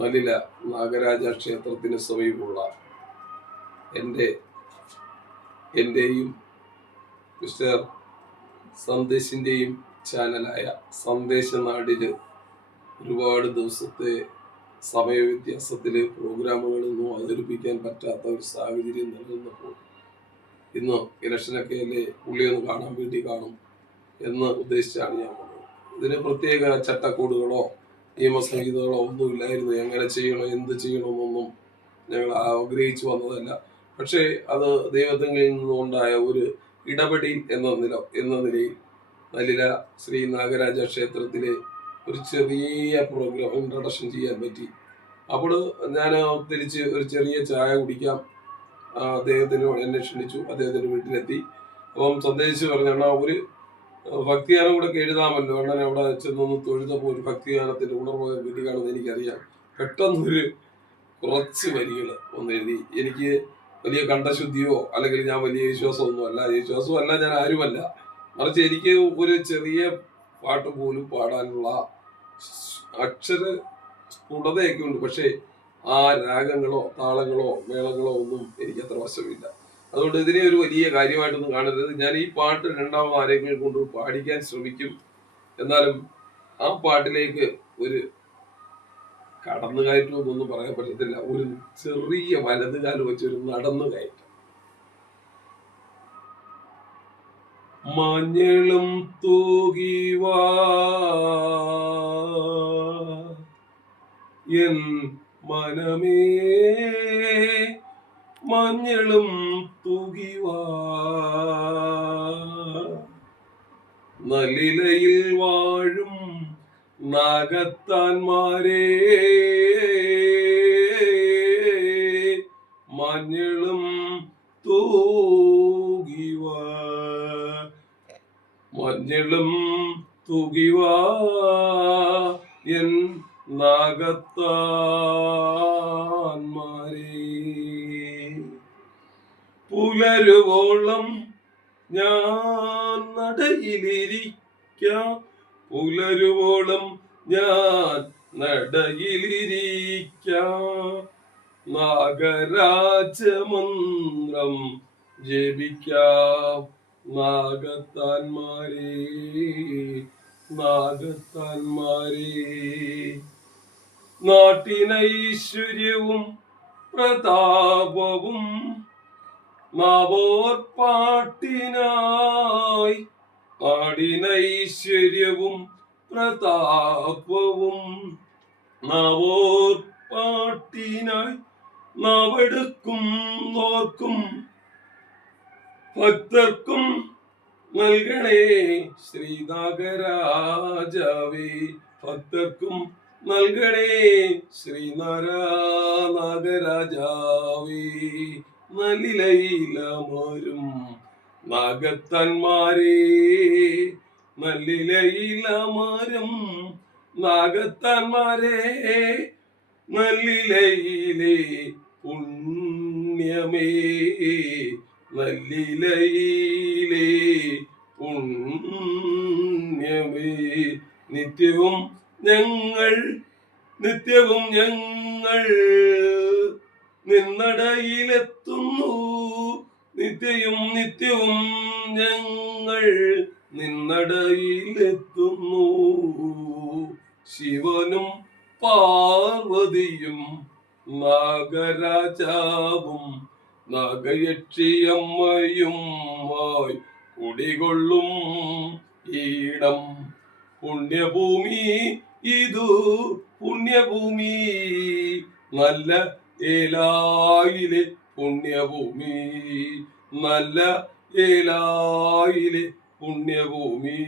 മലില നാഗരാജ ക്ഷേത്രത്തിന് സമീപമുള്ള എൻ്റെയും മിസ്റ്റർ സന്ദേശിൻ്റെയും ചാനലായ സന്ദേശനാടില് ഒരുപാട് ദിവസത്തെ സമയവ്യത്യാസത്തിൽ പ്രോഗ്രാമുകളൊന്നും അവതരിപ്പിക്കാൻ പറ്റാത്ത ഒരു സാഹചര്യം നിലനിന്നപ്പോൾ ഇന്ന് ഇലക്ഷനൊക്കെ അല്ലേ പുള്ളി ഒന്ന് കാണാൻ വേണ്ടി കാണും എന്ന് ഉദ്ദേശിച്ചാണ് ഞാൻ വന്നത്. ഇതിന് പ്രത്യേക ചട്ടക്കൂടുകളോ നിയമസംഹിതകളോ ഒന്നുമില്ലായിരുന്നു. എങ്ങനെ ചെയ്യണം, എന്ത് ചെയ്യണമെന്നൊന്നും ഞങ്ങൾ ആഗ്രഹിച്ചു വന്നതല്ല. പക്ഷേ അത് ദൈവത്തിൽ നിന്നുണ്ടായ ഒരു ഇടപെടി എന്ന നിലയിൽ മലില ശ്രീ നാഗരാജ ക്ഷേത്രത്തിലെ ഒരു ചെറിയ പ്രോഗ്രാം ഇൻട്രഡക്ഷൻ ചെയ്യാൻ പറ്റി. അപ്പോൾ ഞാൻ തിരിച്ച് ഒരു ചെറിയ ചായ കുടിക്കാം അദ്ദേഹത്തിന് എന്നെ ക്ഷണിച്ചു. അദ്ദേഹത്തിന്റെ വീട്ടിലെത്തി. അപ്പം സന്ദേശിച്ച് പറഞ്ഞ ഒരു ഭക്തിഗാനം കൂടെ എഴുതാമല്ലോ, അണ്ണൻ അവിടെ ചെന്നൊന്ന് തൊഴുതപ്പോൾ ഒരു ഭക്തിഗാനത്തിന്റെ ഉണർവ് വരികയാണെന്ന് എനിക്കറിയാം. പെട്ടെന്നൊരു കുറച്ച് വരികൾ ഒന്ന് എഴുതി. എനിക്ക് വലിയ കണ്ഠശുദ്ധിയോ അല്ലെങ്കിൽ ഞാൻ വലിയ യേശുവാസമൊന്നും അല്ല, ഞാൻ ആരുമല്ല. മറിച്ച് എനിക്ക് ഒരു ചെറിയ പാട്ട് പോലും പാടാനുള്ള അക്ഷര സ്ഫുടതയൊക്കെ ഉണ്ട്. പക്ഷേ ആ രാഗങ്ങളോ താളങ്ങളോ മേളങ്ങളോ ഒന്നും എനിക്ക് അത്ര വശമില്ല. അതുകൊണ്ട് ഇതിനെ ഒരു വലിയ കാര്യമായിട്ടൊന്നും കാണരുത്. ഞാൻ ഈ പാട്ട് രണ്ടാമത് ആരെങ്കിലും കൊണ്ട് പാടിക്കാൻ ശ്രമിക്കും. എന്നാലും ആ പാട്ടിലേക്ക് ഒരു കടന്നുകയറ്റമൊന്നും പറയാൻ പറ്റത്തില്ല. ഒരു ചെറിയ വലതുകാലം വെച്ചൊരു നടന്നുകയറ്റം. മഞ്ഞളും തൂകിവാ എൻ മനമേ, മഞ്ഞളും തൂകിവാ നലിലയിൽ വാഴും നാഗത്താന്മാരേ, മഞ്ഞളും തൂകിവാ, മഞ്ഞളും തൂകിവാ എൻ നാഗത്താന്മാരേ. പുലരുവോളം ഞാൻ നടയിലിരിക്കാം, പുലരുവോളം ഞാൻ നടയിലിരിക്കാം, നാഗരാജമന്ത്രം ജപിക്കാം, നാഗത്താന്മാരേ, നാഗത്താന്മാരേ. നാട്ടിനൈശ്വര്യവും പ്രതാപവും നാവോർ പാട്ടിനായി, നാടിനൈശ്വര്യവും പ്രതാപവും നാവോർ പാട്ടിനായി, നാവെടുക്കും നോർക്കും ഭക്തർക്കും നൽകണേ ശ്രീനാഗരാജാവേ, ഭക്തർക്കും നൽകണേ ശ്രീനാഗരാജാവേ. നല്ലിലയിലമരും നാഗത്താന്മാരേ, നല്ലിലയിലമരും നാഗത്താന്മാരേ, നല്ലിലയിലെ പുണ്യമേ, നല്ലിലയിലെ പുണ്യമേ. നിത്യവും ഞങ്ങൾ നിന്നടയിലെത്തുന്നു, നിത്യവും ഞങ്ങൾ നിന്നടയിലെത്തുന്നു. ശിവനും പാർവതിയും നാഗരാജാവും നാഗയക്ഷിയമ്മയുമായി കുടികൊള്ളും ഈടം പുണ്യഭൂമി, ഇതു പുണ്യഭൂമി, നല്ല ഏലായിലെ പുണ്യഭൂമി, നല്ല ഏലായിലെ പുണ്യഭൂമി.